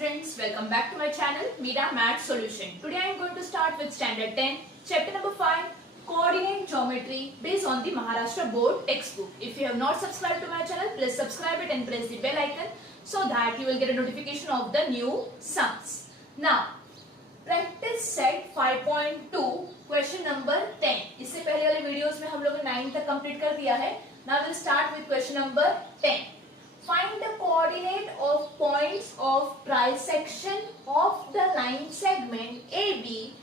students, welcome back to my channel Meera Math Solution. Today I am going to start with standard 10 chapter number 5 coordinate geometry based on the Maharashtra board textbook. If you have not subscribed to my channel, please subscribe it and press the bell icon so that you will get a notification of the new sums. Now practice set 5.2 question number 10. इससे पहले वाले videos में हम लोग 9 तक complete कर दिया है. Now we'll start with question number 10. Find the coordinate of points of trisection of the line segment AB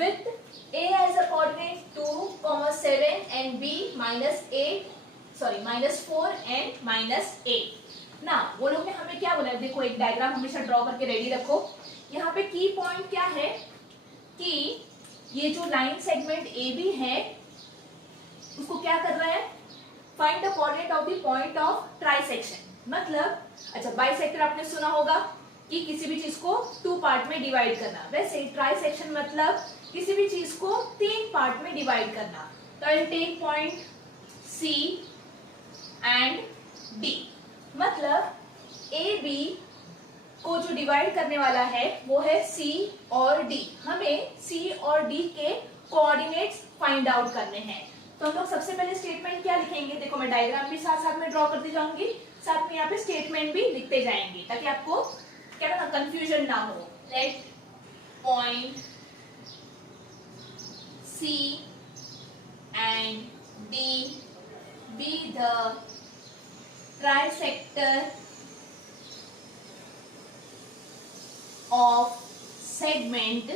with A as a coordinate 2, 7 and B minus 4 and minus 8. Now वो लोग ने हमें क्या बोला है, देखो एक डायग्राम हमेशा ड्रॉ करके रेडी रखो. यहाँ पे की पॉइंट क्या है कि ये जो लाइन सेगमेंट AB है उसको क्या कर रहा है, find the coordinate of the point of trisection. मतलब अच्छा बाइसेक्टर आपने सुना होगा कि किसी भी चीज को 2 पार्ट में डिवाइड करना. वैसे ट्राइसेक्शन मतलब किसी भी चीज को 3 पार्ट में डिवाइड करना. तो I will take point C and D. मतलब AB को जो डिवाइड करने वाला है वो है C और D. हमें C और D के कोऑर्डिनेट्स फाइंड आउट करने हैं. तो हम लोग सबसे पहले स्टेटमेंट क्या लिखेंगे, देखो मैं डायग्राम भी साथ साथ में ड्रॉ करती जाऊंगी, साथ में यहाँ पे स्टेटमेंट भी लिखते जाएंगे ताकि आपको क्या ना कंफ्यूजन ना हो. Let point C and D be the trisector of segment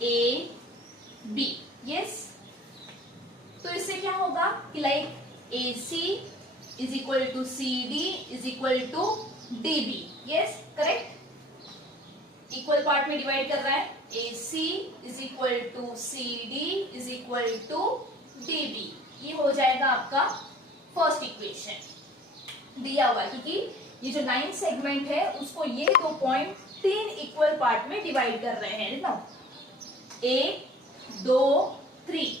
AB. Yes. तो इससे क्या होगा कि like AC is equal to CD is equal to DB. Yes, correct. Equal part में डिवाइड कर रहा है. AC is equal to CD is equal to DB. ये हो जाएगा आपका फर्स्ट इक्वेशन दिया हुआ, क्योंकि ये जो लाइन सेगमेंट है उसको ये 2 पॉइंट 3 इक्वल पार्ट में डिवाइड कर रहे हैं ना. 1 2 3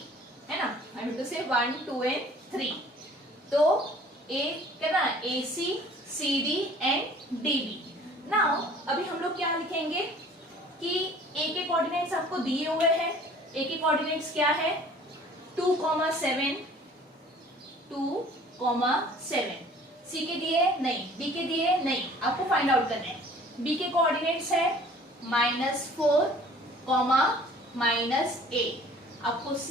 है ना. आई मीन टू से 1 2 एंड 3. तो ए क्या ना AC CD and DB. Now अभी हम लोग क्या लिखेंगे कि A के कोऑर्डिनेट्स आपको दिए हुए हैं. A के कोऑर्डिनेट्स क्या है 2, 7 2, 7. C के दिए नहीं, D के दिए नहीं, आपको फाइंड आउट करना है. B के कोऑर्डिनेट्स है -4, -8. आपको C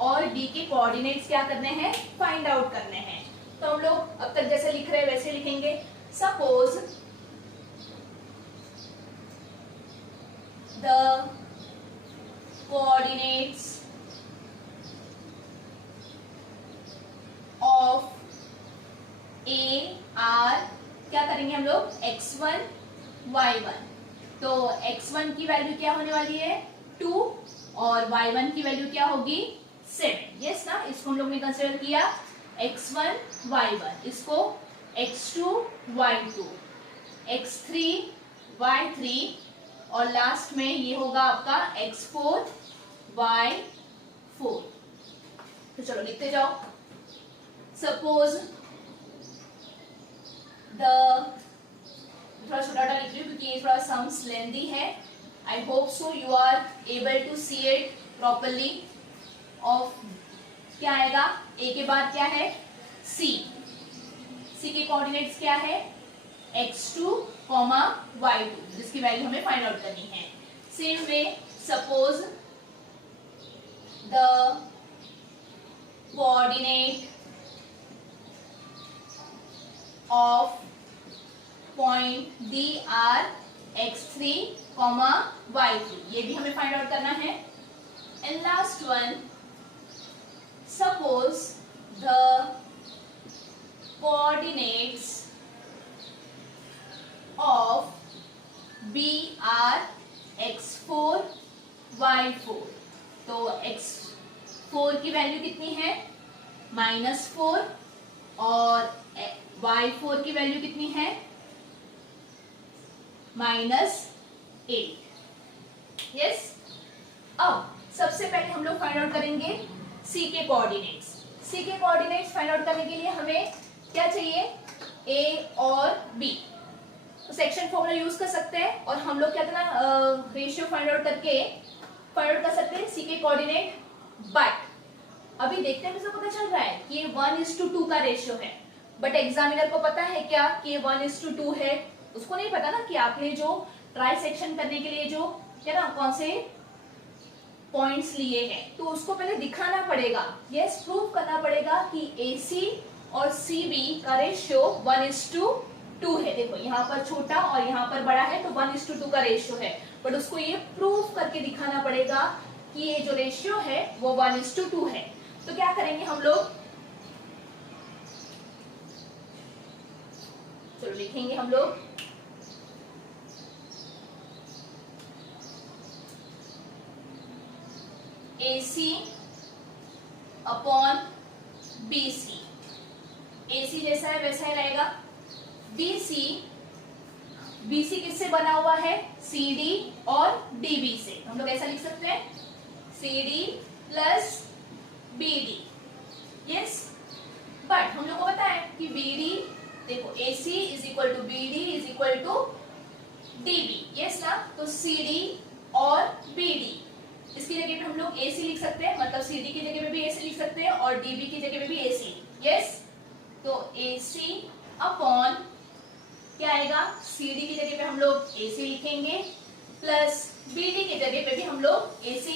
और D के कोऑर्डिनेट्स क्या करने हैं, फाइंड आउट करने हैं. तो हम लोग अब तक जैसे लिख रहे हैं वैसे लिखेंगे. Suppose the coordinates of A are क्या करेंगे हम लोग x1 y1. तो x1 की वैल्यू क्या होने वाली है 2 और y1 की वैल्यू क्या होगी 7. यस ना. इसको हम लोग ने कंसीडर किया x1 y1, इसको x2 y2, x3 y3 और लास्ट में ये होगा आपका x4 y4. तो चलो लिखते जाओ. सपोज द थोड़ा छोटा लिख रही हूँ क्योंकि ये थोड़ा सम्स लेंदी है. I hope so you are able to see it properly. Of क्या आएगा A के बाद क्या है C. C के कोऑर्डिनेट्स क्या है x2, y2 जिसकी वैल्यू हमें फाइंड आउट करनी है. Same way suppose the coordinate of point D are x3, y3 ये भी हमें फाइंड आउट करना है. And last one suppose the coordinates of B are x4 y4. तो x4 की वैल्यू कितनी है -4 और y4 की वैल्यू कितनी है -8. यस. अब सबसे पहले हम लोग फाइंड आउट करेंगे C के कोऑर्डिनेट्स. C के कोऑर्डिनेट्स फाइंड आउट करने के लिए हमें क्या चाहिए A और B. तो सेक्शन फॉर्मूला यूज कर सकते हैं और हम लोग क्या था ना रेशियो फाइंड आउट कर सकते हैं सी के कोऑर्डिनेट। बट अभी देखते हैं, मुझे पता चल रहा है कि ये 1:2 का रेशियो है, बट एग्जामिनर को पता है क्या कि ये 1:2 है? उसको नहीं पता ना कि आपने जो ट्राई सेक्शन करने के लिए जो क्या ना कौन से पॉइंट्स लिए हैं, तो उसको पहले दिखाना पड़ेगा, यस प्रूव करना पड़ेगा कि AC और CB का रेशियो 1:2 है। देखो यहाँ पर छोटा और यहाँ पर बड़ा है, तो 1:2 का रेशियो है, बट उसको ये प्रूव करके दिखाना पड़ेगा कि ये जो रेशियो है वो 1:2 है। तो क्या करेंगे हम लोग, चलो लिखेंगे हम लोग AC अपॉन BC। AC जैसा है वैसा ही रहेगा। BC किससे बना हुआ है? CD और DB से। हम लोग ऐसा लिख सकते हैं CD plus BD, yes. But हम लोग को पता है कि BD, देखो AC is equal to BD is equal to DB, yes ना। तो CD और BD, इसकी जगह पे हम लोग AC लिख सकते हैं, मतलब CD की जगह पे भी AC लिख सकते हैं और DB की जगह पे भी AC, यस। तो AC अपॉन क्या आएगा, CD की जगह पे हम लोग AC लिखेंगे प्लस BD की जगह पे भी हम लोग AC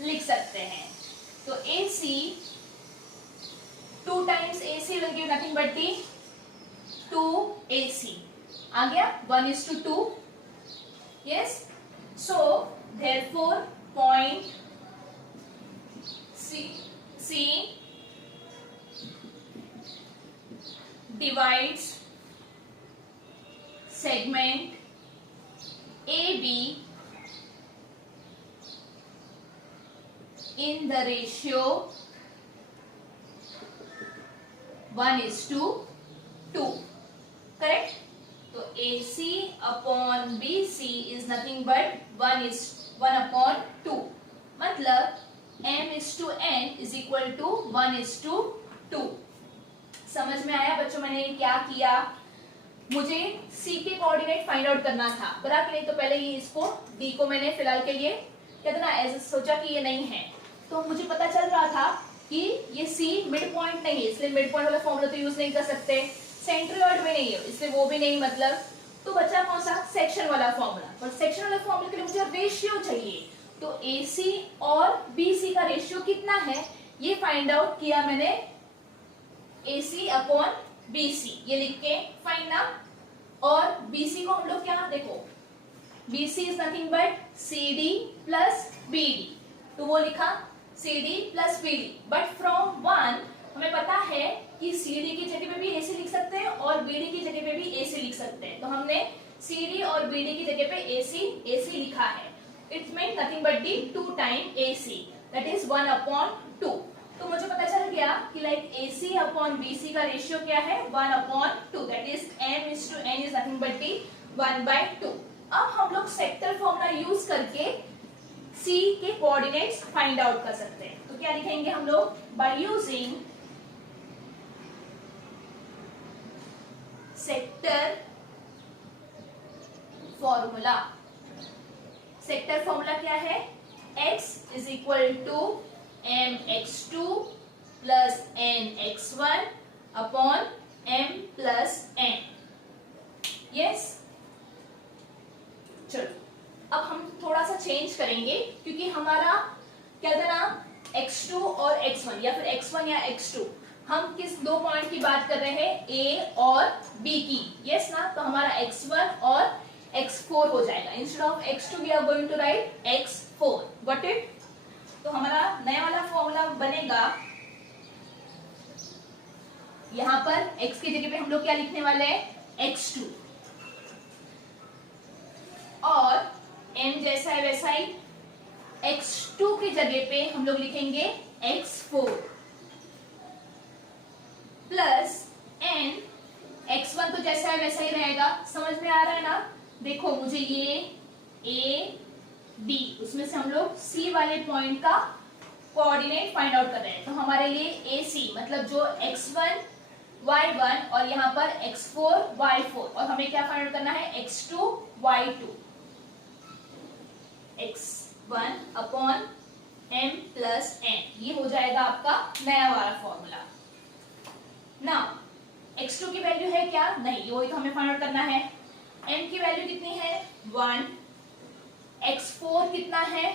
लिख सकते हैं। तो AC 2 times AC will give nothing but the 2AC आ गया 1:2, yes। So therefore point C divides segment AB in the ratio 1:2, correct। तो AC upon BC is nothing but 1:2, मतलब M/N is equal to 1:2। समझ में आया बच्चों मैंने क्या किया? मुझे C के कोऑर्डिनेट फाइंड आउट करना था, करा कि नहीं? तो पहले ये इसको D को मैंने फिलहाल के लिए क्या था ना ऐसे सोचा कि ये नहीं है, तो मुझे पता चल रहा था कि ये C मिड पॉइंट नहीं है, इसलिए मिड पॉइंट वाला फॉर्मूला तो यूज नहीं कर सकते। सेंट्रोइड में नहीं है, इसलिए वो भी नहीं, मतलब तो बचा कौन सा? सेक्शन वाला फॉर्मूला। पर सेक्शन वाला फॉर्मूला के लिए मुझे रेशियो चाहिए, तो AC और BC का रेशियो कितना है ये फाइंड आउट किया मैंने। AC अपॉन BC ये लिख के फाइंड ना, और BC को हम लोग क्या, देखो BC is nothing but CD plus BD, तो वो लिखा CD plus BD। But from 1 हमें पता है कि CD की जगह पे भी AC लिख सकते हैं और BD की जगह पे भी AC लिख सकते हैं, तो हमने CD और BD की जगह पे AC लिखा है। It's mean nothing but the 2 time AC, that is 1/2। तो मुझे पता चल गया कि लाइक AC अपॉन BC का रेशियो क्या है? 1/2, that is M/N is nothing but the 1/2। अब हम लोग सेक्टर फॉर्मूला यूज करके C के कोऑर्डिनेट्स फाइंड आउट कर सकते हैं। तो क्या लिखेंगे हम लोग? By using sector formula. Sector formula क्या है? X is equal to mx2 plus nx1 upon m plus n, yes. चलो अब हम थोड़ा सा चेंज करेंगे, क्योंकि हमारा क्या था ना x2 और x1 या फिर x1 या x2, हम किस दो पॉइंट की बात कर रहे हैं? A और B की, यस ना। तो हमारा x1 और x4 हो जाएगा। Instead of x2 we are going to write x4, got it. तो हमारा नया वाला फॉर्मूला बनेगा, यहां पर x की जगह पे हम लोग क्या लिखने वाले हैं? x2, और m जैसा है वैसा ही x2 की जगह पे हम लोग लिखेंगे x4 प्लस n, x1 तो जैसा है वैसा ही रहेगा। समझ में आ रहा है ना? देखो मुझे ये A D, उसमें से हम लोग C वाले पॉइंट का कोऑर्डिनेट फाइंड आउट कर रहे हैं, तो हमारे लिए AC मतलब जो x1 y1 और यहाँ पर x4 y4 और हमें क्या फाइंड आउट करना है x2 y2 x1 upon m plus n, ये हो जाएगा आपका नया वाला फॉर्मूला। नाउ x2 की वैल्यू है क्या, नहीं वही तो हमें फाइंड आउट करना है। m की वैल्यू कितनी है 1, x4 कितना है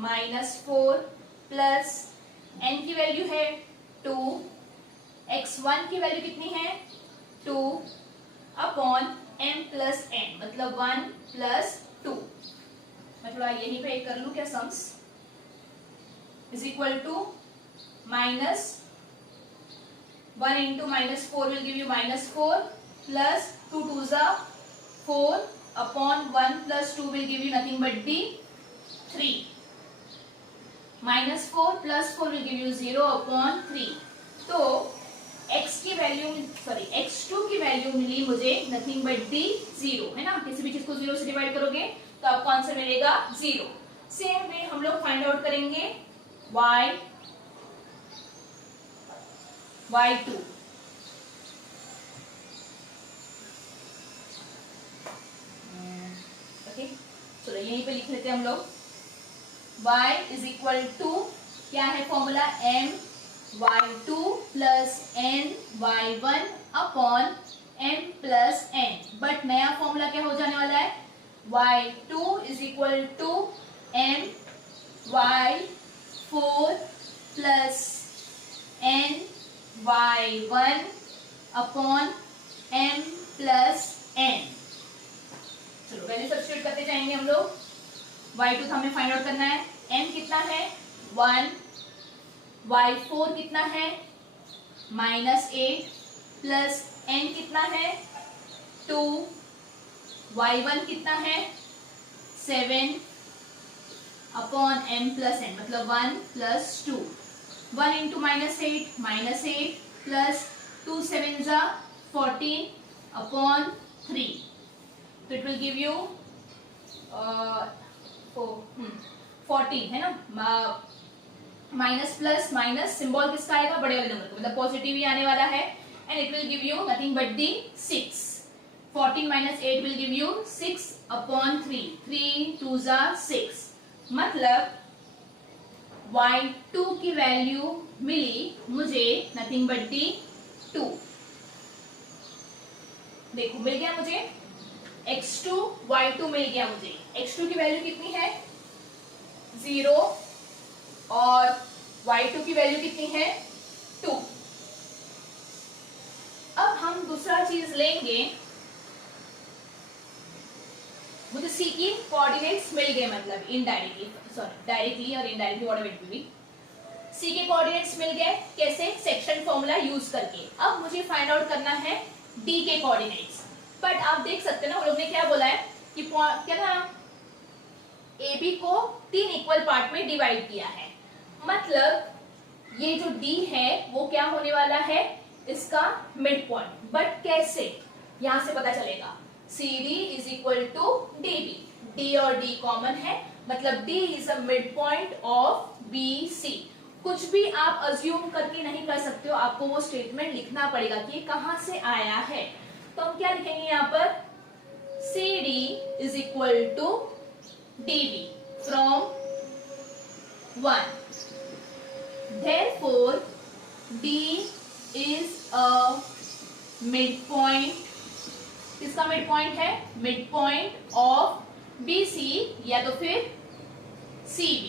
-4 प्लस n की वैल्यू है 2, x1 की वैल्यू कितनी है 2 अपॉन m प्लस n मतलब 1 प्लस 2। मैं थोड़ा यहीं पे कर लूं क्या sums, is equal to minus 1 into -4 will give you -4 plus 2 2 जा 4 upon 1 plus 2 will give you nothing but the 3, -4 plus 4 will give you 0 upon 3। तो x की वैल्यू x2 की वैल्यू मिली मुझे नथिंग बट दी 0, है ना, किसी भी चीज को 0 से डिवाइड करोगे तो आपको आंसर मिलेगा 0। सेम वे हम लोग फाइंड आउट करेंगे y2, ओके चलो यहीं पे लिख लेते हैं हम लोग। y इज इक्वल टू क्या है formula m y2 plus n y1 upon m plus n, but नया फॉर्मूला क्या हो जाने वाला है y2 is equal to m y4 plus n y1 upon m plus n। चलो वैल्यू सब्स्टिट्यूट करते जाएंगे हम लोग। y2 हमें फाइंड आउट करना है, m कितना है 1, y4 कितना है -8 प्लस n कितना है 2, y1 कितना है 7 अपॉन m प्लस n मतलब 1 प्लस 2, 1 इंटू -8 प्लस 2 7 जा 14 अपॉन 3, तो इट विल गिव यू 14, है ना, माइनस प्लस माइनस सिंबल किसका आएगा बड़े वाले नंबर का, मतलब पॉजिटिव ही आने वाला है, and it will give you nothing but the 6। 14 - 8 will give you 6 upon 3, 3 2 जा 6, मतलब y2 की वैल्यू मिली मुझे नथिंग बट दी 2। देखो मिल गया मुझे x2 y2 मिल गया मुझे। x2 की वैल्यू कितनी है 0 और y2 की वैल्यू कितनी है 2। अब हम दूसरा चीज लेंगे, मुझे c की कोऑर्डिनेट्स मिल गए, मतलब इनडायरेक्टली डायरेक्टली और indirectly whatever it be, c के कोऑर्डिनेट्स मिल गए कैसे, सेक्शन फॉर्मूला यूज करके। अब मुझे फाइंड आउट करना है d के कोऑर्डिनेट्स, बट आप देख सकते हैं ना वो लोग ने क्या बोला है कि क्या ना AB को 3 इक्वल पार्ट में डिवाइड किया है, मतलब ये जो D है वो क्या होने वाला है इसका मिड पॉइंट, बट कैसे यहां से पता चलेगा CD is equal to DB, D और D कॉमन है, मतलब D is a midpoint of BC। कुछ भी आप अज्यूम करके नहीं कर सकते हो, आपको वो स्टेटमेंट लिखना पड़ेगा कि कहां से आया है। तो हम क्या लिखेंगे यहाँ पर CD is equal to DB from 1, therefore D is a midpoint, किसका मिड पॉइंट है मिड पॉइंट ऑफ BC या तो फिर CB।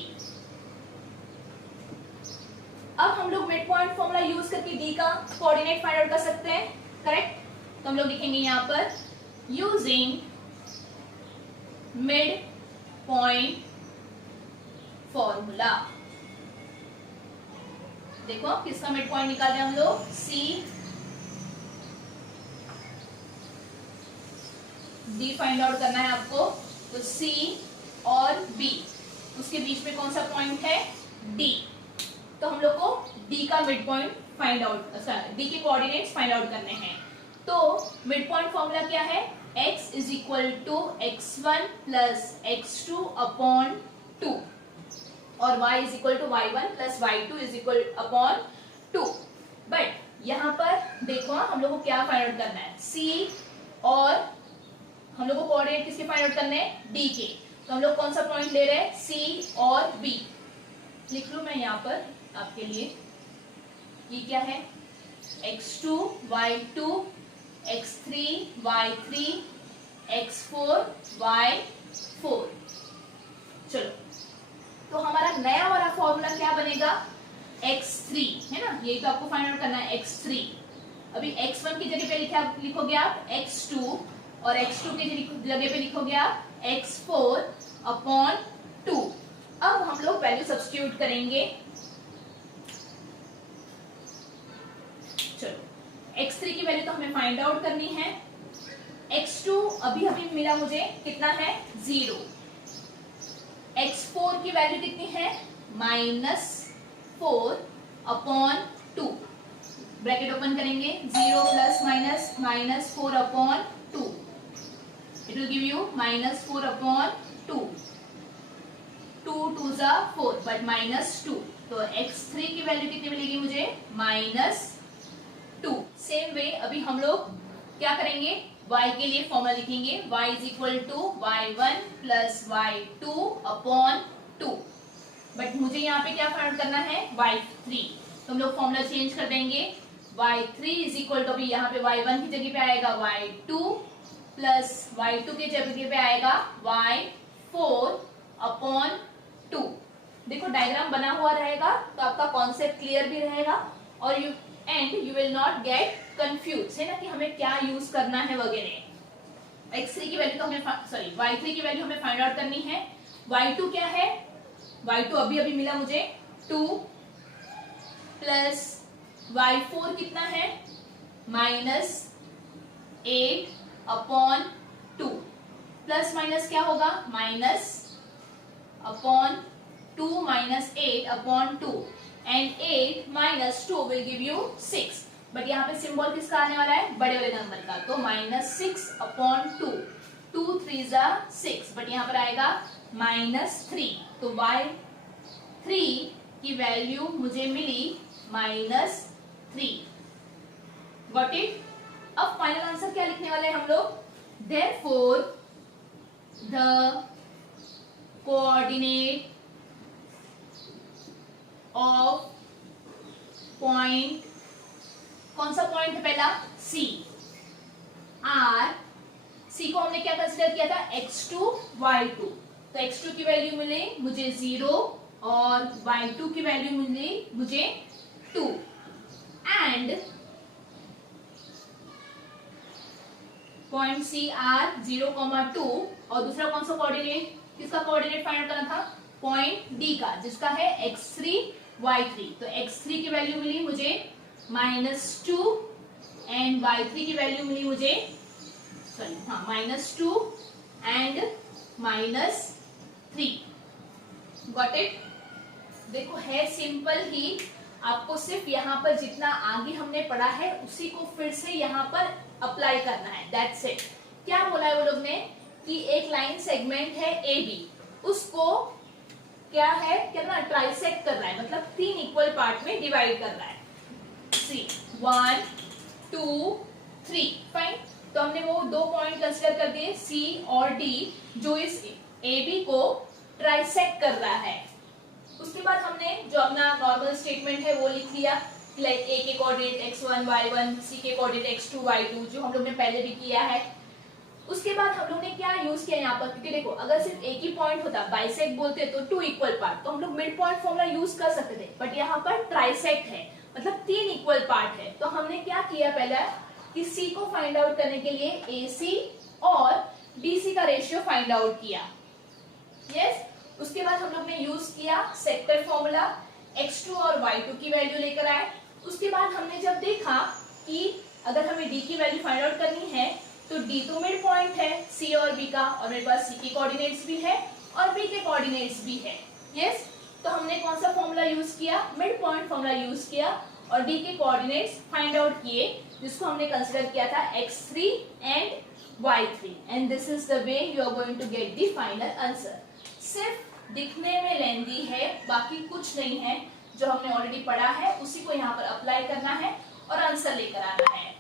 अब हम लोग मिड पॉइंट फॉर्मूला यूज करके D का कोऑर्डिनेट फाइंड आउट कर सकते हैं, करेक्ट। तो हम लोग लिखेंगे यहां पर यूजिंग मिड पॉइंट फॉर्मूला। देखो किसका मिड पॉइंट निकाल रहे हैं हम लोग C, D फाइंड आउट करना है आपको, तो C और B उसके बीच में कौन सा पॉइंट है D, तो हम लोग को D का midpoint find out, D के कोऑर्डिनेट्स फाइंड आउट करने हैं। तो मिड पॉइंट फॉर्मूला क्या है x is equal to x1 plus x2 upon 2 और y is equal to y1 plus y2 is equal upon 2, but यहाँ पर देखो हम लोग को क्या फाइंड आउट करना है, C और हम लोग को कोऑर्डिनेट किसके फाइंड आउट करने हैं, D के। तो हम लोग कौन सा पॉइंट ले रहे हैं, C और B। लिख लूं मैं यहाँ पर आपके लिए, ये क्या है, x2 y2 x3 y3 x4 y4। चलो तो हमारा नया वाला फॉर्मूला क्या बनेगा, x3 है ना, ये तो आपको फाइंड आउट करना है x3। अभी x1 की जगह पे लिखोगे आप x2 और x2 की जगह पे लिखोगे आप x4 अपॉन 2। अब हम लोग वैल्यू सब्स्टिट्यूट करेंगे। चलो x3 की वैल्यू तो हमें फाइंड आउट करनी है, x2 अभी अभी मिला मुझे कितना है, 0। x4 की वैल्यू कितनी है, -4 अपॉन 2। ब्रैकेट ओपन करेंगे, 0 plus minus -4 upon 2, it will give you -4 upon 2। 2 2 जा 4 बट -2, तो x3 की वैल्यू कितनी मिलेगी मुझे, -2। सेम वे अभी हम लोग क्या करेंगे, y के लिए फॉर्मूला लिखेंगे, y is equal to y1 plus y2 upon 2। But मुझे यहाँ पे क्या फाइंड करना है, y3। तो हम लोग फॉर्मूला चेंज कर देंगे, y3 इज इक्वल टू, अभी यहाँ पे y1 की जगह पे आएगा y2 प्लस y2 की जगह पे आएगा y4 अपॉन 2। देखो डायग्राम बना हुआ रहेगा तो आपका कॉन्सेप्ट क्लियर भी रहेगा और you will not get confuse, है ना, कि हमें क्या यूज करना है वगैरह। x3 की वैल्यू तो हमें y3 की वैल्यू हमें फाइंड आउट करनी है। y2 क्या है, y2 अभी अभी मिला मुझे 2 प्लस y4 कितना है, -8 अपॉन 2। प्लस माइनस क्या होगा, minus upon 2 -8 upon 2 and 8 - 2 will give you 6। But यहाँ पे सिंबल किसका आने वाला है, बड़े वाले नंबर का, तो -6 अपॉन 2, 2 3 जा 6, बट यहाँ पर आएगा -3। तो y3 की वैल्यू मुझे मिली -3। Got it. अब फाइनल आंसर क्या लिखने वाले हैं हम लोग, therefore the coordinate of point, कौन सा पॉइंट है पहला, C R। C को हमने क्या कंसीडर किया था, x2 y2। तो x2 की वैल्यू मिले मुझे 0 और y2 की वैल्यू मिली मुझे 2 एंड पॉइंट C R 0,2 और दूसरा कौन सा कोऑर्डिनेट, किसका कोऑर्डिनेट फाइंड करना था, पॉइंट D का, जिसका है x3 y3। तो x3 की वैल्यू मिली मुझे -2 एंड y3 की वैल्यू मिली मुझे -2 एंड -3। Got it. देखो है सिंपल ही, आपको सिर्फ यहाँ पर जितना आगे हमने पढ़ा है उसी को फिर से यहाँ पर अप्लाई करना है, दैट्स इट। क्या बोला है वो लोग ने कि एक लाइन सेगमेंट है AB, उसको क्या है, क्या ट्राइसेक्ट कर रहा है, मतलब 3 इक्वल पार्ट में डिवाइड कर रहा है। 1 2 3 फाइन। तो हमने वो 2 पॉइंट कंसीडर कर दिए C और D, जो इस AB को ट्राइसेक्ट कर रहा है। उसके बाद हमने जो अपना नॉर्मल स्टेटमेंट है वो लिख लिया, लाइक A के कोऑर्डिनेट x1 y1, C के कोऑर्डिनेट x2 y2, जो हम लोग ने पहले भी किया है। उसके बाद हम लोग ने क्या यूज किया यहाँ पर, क्योंकि देखो अगर सिर्फ एक ही पॉइंट होता, बाइसेक्ट बोलते तो 2 इक्वल पार्ट, तो हम लोग मिड पॉइंट फॉर्मूला यूज कर सकते थे, बट यहाँ पर ट्राइसेक्ट है, मतलब 3 इक्वल पार्ट है। तो हमने क्या किया पहले कि C को फाइंड आउट करने के लिए AC और DC का रेशियो फाइंड आउट किया। यस। उसके बाद हम लोग ने यूज किया सेक्टर फॉर्मूला, x2 और y2 की वैल्यू लेकर आए। उसके बाद हमने जब देखा कि अगर हमें D की वैल्यू फाइंड आउट करनी है तो D तो मिड पॉइंट है C और B का, और मेरे पास C के कोऑर्डिनेट्स भी है और B के कोऑर्डिनेट्स भी है। यस। तो हमने कौन सा फॉर्मूला यूज किया, मिड पॉइंट फॉर्मूला यूज किया और D के कोऑर्डिनेट्स फाइंड आउट किए, जिसको हमने कंसीडर किया था x3 and y3, and this is the way you are going to get the final answer. सिर्फ दिखने में लेंदी है, बाकी कुछ नहीं है, जो हमने ऑलरेडी पढ़ा है उसी को यहाँ पर अप्लाई करना है और आंसर लेकर आना है।